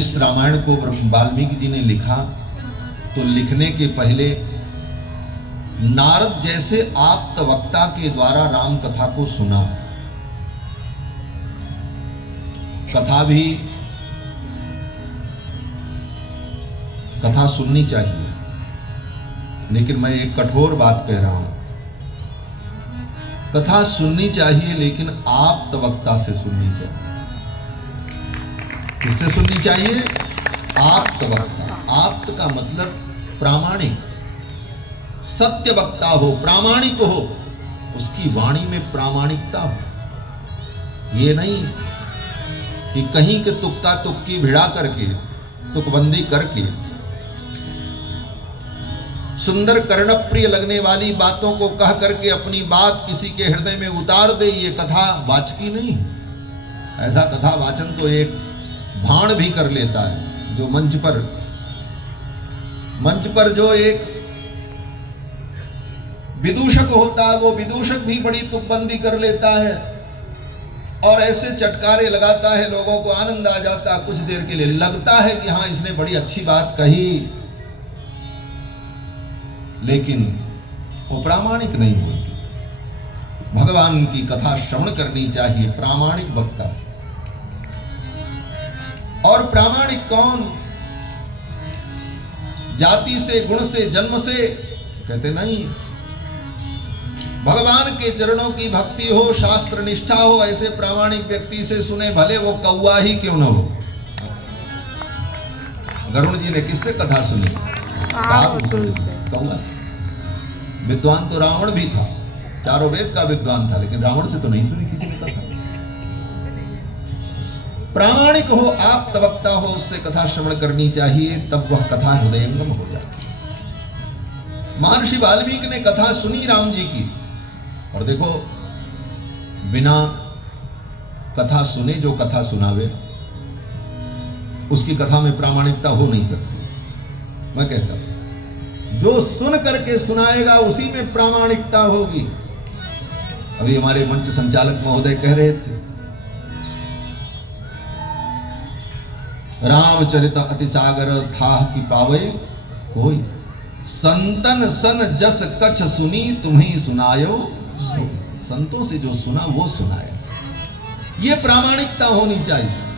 इस रामायण को वाल्मीकि जी ने लिखा तो लिखने के पहले नारद जैसे आप्तवक्ता के द्वारा राम कथा को सुना। कथा सुननी चाहिए, लेकिन मैं एक कठोर बात कह रहा हूं। कथा सुननी चाहिए लेकिन आप्तवक्ता से सुननी चाहिए। किससे सुननी चाहिए? आप्तवक्ता। आप्त का मतलब प्रामाणिक, सत्य वक्ता हो, प्रामाणिक हो, उसकी वाणी में प्रामाणिकता हो। ये नहीं कि कहीं के तुक्का तुक्की भिड़ा करके, तुकबंदी करके, सुंदर कर्णप्रिय लगने वाली बातों को कह करके अपनी बात किसी के हृदय में उतार दे। ये कथा वाचकी नहीं। ऐसा कथा वाचन तो एक भाण भी कर लेता है, जो मंच पर जो एक विदूषक होता है, वो विदूषक भी बड़ी तुकबंदी कर लेता है और ऐसे चटकारे लगाता है, लोगों को आनंद आ जाता है। कुछ देर के लिए लगता है कि हाँ, इसने बड़ी अच्छी बात कही, लेकिन वो प्रामाणिक नहीं होती। भगवान की कथा श्रवण करनी चाहिए प्रामाणिक वक्ता से। और प्रामाणिक कौन? जाति से, गुण से, जन्म से कहते नहीं। भगवान के चरणों की भक्ति हो, शास्त्र निष्ठा हो, ऐसे प्रामाणिक व्यक्ति से सुने, भले वो कौवा ही क्यों न हो। गरुड़ जी ने किससे कथा सुनी? कौवा से। विद्वान तो रावण भी था, चारों वेद का विद्वान था, लेकिन रावण से तो नहीं सुनी किसी ने कथा। प्रामाणिक हो, आप्तवक्ता हो, उससे कथा श्रवण करनी चाहिए, तब वह कथा हृदयंगम हो जाती है। महर्षि वाल्मीकि ने कथा सुनी राम जी की, और देखो, बिना कथा सुने जो कथा सुनावे, उसकी कथा में प्रामाणिकता हो नहीं सकती। मैं कहता हूं, जो सुन करके सुनाएगा उसी में प्रामाणिकता होगी। अभी हमारे मंच संचालक महोदय कह रहे थे, रामचरित अति सागर था कि पावे कोई, संतन सन जस कछ सुनी तुम्हें सुनायो। संतों से जो सुना वो सुनाया। ये प्रामाणिकता होनी चाहिए।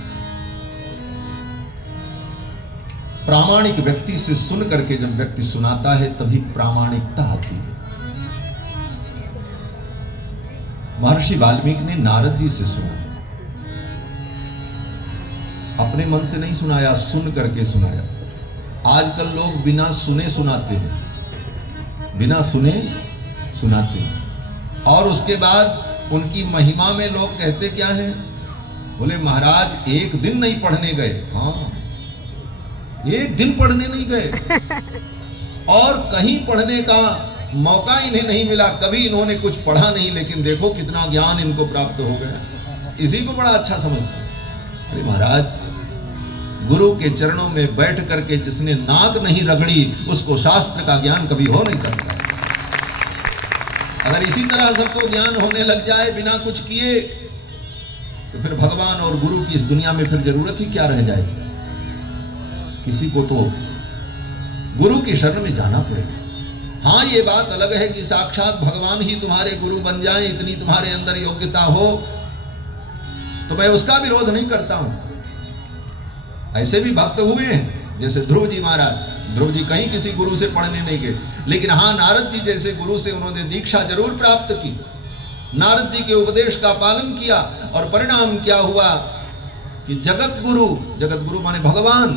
प्रामाणिक व्यक्ति से सुन करके जब व्यक्ति सुनाता है तभी प्रामाणिकता आती है। महर्षि वाल्मीकि ने नारद जी से सुना, अपने मन से नहीं सुनाया, सुन करके सुनाया। आजकल लोग बिना सुने सुनाते हैं, बिना सुने सुनाते हैं, और उसके बाद उनकी महिमा में लोग कहते क्या है? बोले महाराज एक दिन नहीं पढ़ने गए। हाँ, एक दिन पढ़ने नहीं गए और कहीं पढ़ने का मौका इन्हें नहीं मिला, कभी इन्होंने कुछ पढ़ा नहीं, लेकिन देखो कितना ज्ञान इनको प्राप्त हो गया। इसी को बड़ा अच्छा समझते। अरे महाराज, गुरु के चरणों में बैठ करके जिसने नाक नहीं रगड़ी, उसको शास्त्र का ज्ञान कभी हो नहीं सकता। अगर इसी तरह सबको ज्ञान होने लग जाए बिना कुछ किए, तो फिर भगवान और गुरु की इस दुनिया में फिर जरूरत ही क्या रह जाएगी। किसी को तो गुरु की शरण में जाना पड़ेगा। हाँ, ये बात अलग है कि साक्षात भगवान ही तुम्हारे गुरु बन जाएं, इतनी तुम्हारे अंदर योग्यता हो, तो मैं उसका विरोध नहीं करता हूं। ऐसे भी भक्त हुए हैं, जैसे ध्रुव जी महाराज। ध्रुव जी कहीं किसी गुरु से पढ़ने नहीं गए, लेकिन हाँ, नारद जी जैसे गुरु से उन्होंने दीक्षा जरूर प्राप्त की। नारद जी के उपदेश का पालन किया, और परिणाम क्या हुआ कि जगत गुरु माने भगवान,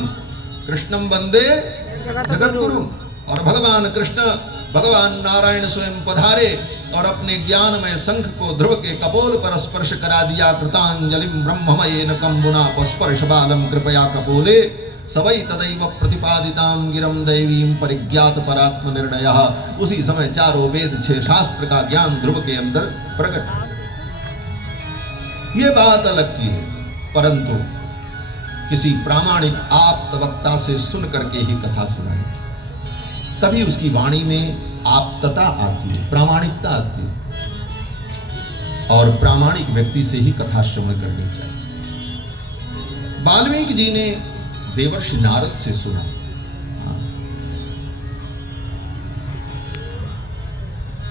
कृष्णम वंदे जगत गुरु, और भगवान कृष्ण, भगवान नारायण स्वयं पधारे और अपने ज्ञान में शंख को ध्रुव के कपोल पर स्पर्श करा दिया। कृतांजलिम ब्रह्ममयेन कंबुना स्पर्श बालम कृपया कपोले, सवै तदैव प्रतिपादितां गिरम दैवीं परिज्ञात परात्म निर्णयः। उसी समय चारों वेद 6 शास्त्र का ज्ञान ध्रुव के अंदर प्रकट। ये बात अलग की है, परंतु किसी प्रामाणिक आप्तवक्ता से सुन करके ही कथा सुनानी चाहिए, तभी उसकी वाणी में आप्तता आती है, प्रामाणिकता आती है। और प्रामाणिक व्यक्ति से ही कथा श्रवण करनी चाहिए। वाल्मीकि जी ने देवर्षि नारद से सुना।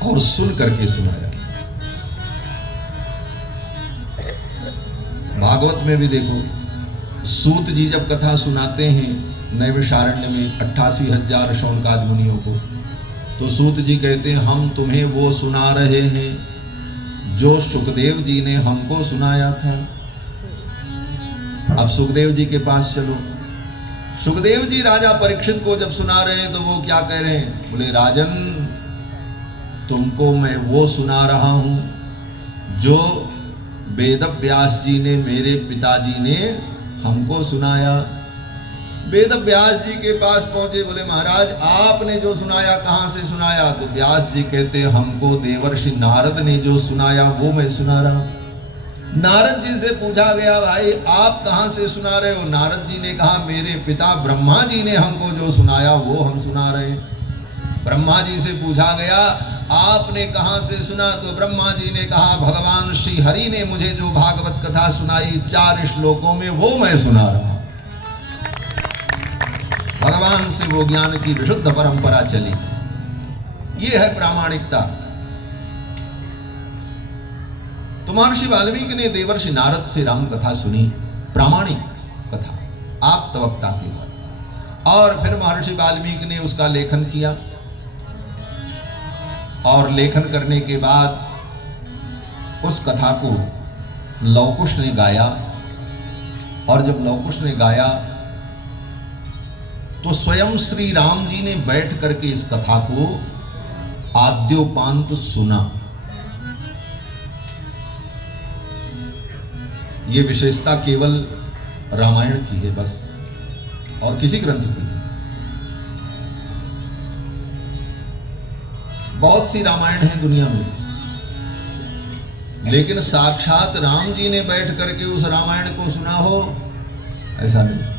और सुन करके सुनाया। भागवत में भी देखो, सूत जी जब कथा सुनाते हैं नैमिषारण्य में 88,000 शौनकादि मुनियों को, तो सूत जी कहते हैं हम तुम्हें वो सुना रहे हैं जो सुखदेव जी ने हमको सुनाया था। अब सुखदेव जी के पास चलो। सुखदेव जी राजा परीक्षित को जब सुना रहे हैं तो वो क्या कह रहे हैं? बोले राजन, तुमको मैं वो सुना रहा हूं जो वेद व्यास जी ने, मेरे पिताजी ने हमको सुनाया। वेद व्यास जी के पास पहुंचे, बोले महाराज आपने जो सुनाया कहां से सुनाया? तो व्यास जी कहते हमको देवर्षि नारद ने जो सुनाया वो मैं सुना रहा हूं। नारद जी से पूछा गया भाई आप कहां से सुना रहे हो? नारद जी ने कहा मेरे पिता ब्रह्मा जी ने हमको जो सुनाया वो हम सुना रहे हैं। ब्रह्मा जी से पूछा गया आपने कहां से सुना? तो ब्रह्मा जी ने कहा भगवान श्री हरि ने मुझे जो भागवत कथा सुनाई 4 श्लोकों में वो मैं सुना रहा हूं। भगवान से वो ज्ञान की विशुद्ध परंपरा चली। ये है प्रामाणिकता। तो महर्षि वाल्मीकि ने देवर्षि नारद से राम कथा सुनी, प्रामाणिक कथा, आप तवक्ता की बात। और फिर महर्षि वाल्मीकि ने उसका लेखन किया, और लेखन करने के बाद उस कथा को लवकुश ने गाया। और जब लवकुश ने गाया तो स्वयं श्री राम जी ने बैठ करके इस कथा को आद्योपांत सुना। ये विशेषता केवल रामायण की है बस, और किसी ग्रंथ की नहीं। बहुत सी रामायण है दुनिया में, लेकिन साक्षात राम जी ने बैठ करके उस रामायण को सुना हो, ऐसा नहीं।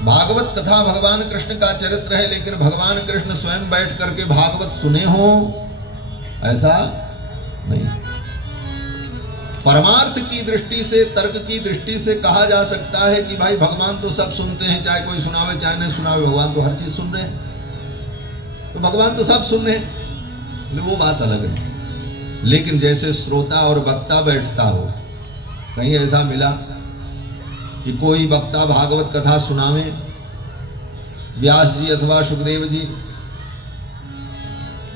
भागवत कथा भगवान कृष्ण का चरित्र है, लेकिन भगवान कृष्ण स्वयं बैठ करके भागवत सुने हो, ऐसा नहीं। परमार्थ की दृष्टि से, तर्क की दृष्टि से कहा जा सकता है कि भाई भगवान तो सब सुनते हैं, चाहे कोई सुनावे चाहे नहीं सुनावे, भगवान तो हर चीज सुन रहे हैं, तो भगवान तो सब सुन रहे हैं, वो बात अलग है। लेकिन जैसे श्रोता और वक्ता बैठता हो, कहीं ऐसा मिला कि कोई वक्ता भागवत कथा सुनावे, व्यास जी अथवा सुखदेव जी,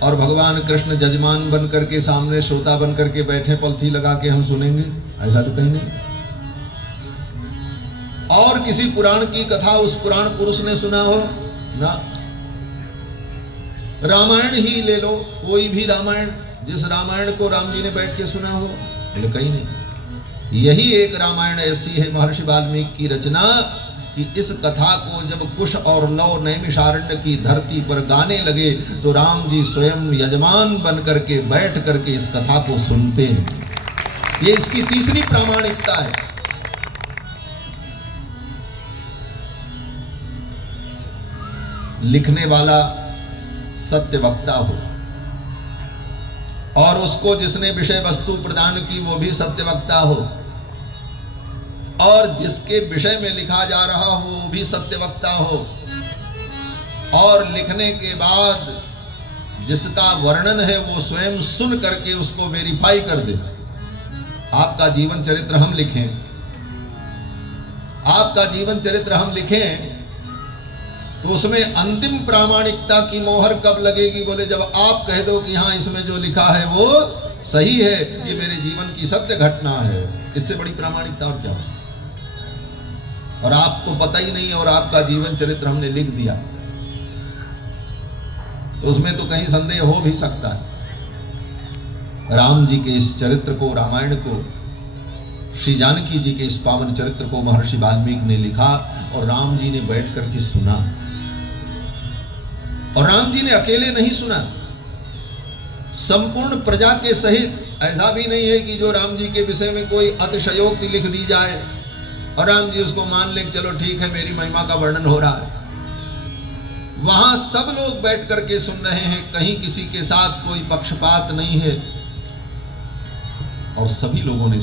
और भगवान कृष्ण जजमान बन करके सामने श्रोता बन करके बैठे, पलथी लगा के हम सुनेंगे, ऐसा तो कहीं नहीं। और किसी पुराण की कथा उस पुराण पुरुष ने सुना हो ना। रामायण ही ले लो, कोई भी रामायण, जिस रामायण को राम जी ने बैठ के सुना हो, बोले कहीं नहीं। यही एक रामायण ऐसी है महर्षि वाल्मीकि की रचना कि इस कथा को जब कुश और लव नैमिषारण्य की धरती पर गाने लगे तो राम जी स्वयं यजमान बन करके बैठ करके इस कथा को सुनते हैं। ये इसकी तीसरी प्रामाणिकता है। लिखने वाला सत्य वक्ता हो, और उसको जिसने विषय वस्तु प्रदान की वो भी सत्य वक्ता हो, और जिसके विषय में लिखा जा रहा हो वो भी सत्य वक्ता हो, और लिखने के बाद जिसका वर्णन है वो स्वयं सुन करके उसको वेरीफाई कर दे। आपका जीवन चरित्र हम लिखें, आपका जीवन चरित्र हम लिखें, तो उसमें अंतिम प्रामाणिकता की मोहर कब लगेगी? बोले जब आप कह दो कि हाँ इसमें जो लिखा है वो सही है, ये मेरे जीवन की सत्य घटना है। इससे बड़ी प्रामाणिकता और क्या? और आपको पता ही नहीं, और आपका जीवन चरित्र हमने लिख दिया, तो उसमें तो कहीं संदेह हो भी सकता है। राम जी के इस चरित्र को, रामायण को, श्री जानकी जी के इस पावन चरित्र को महर्षि वाल्मीकि ने लिखा, और राम जी ने बैठ करके सुना। और राम जी ने अकेले नहीं सुना, संपूर्ण प्रजा के सहित। ऐसा भी नहीं है कि जो राम जी के विषय में कोई अतिशयोक्ति लिख दी जाए और राम जी उसको मान लें, चलो ठीक है मेरी महिमा का वर्णन हो रहा है। वहां सब लोग बैठ करके सुन रहे हैं, कहीं किसी के साथ कोई पक्षपात नहीं है, और सभी लोगों ने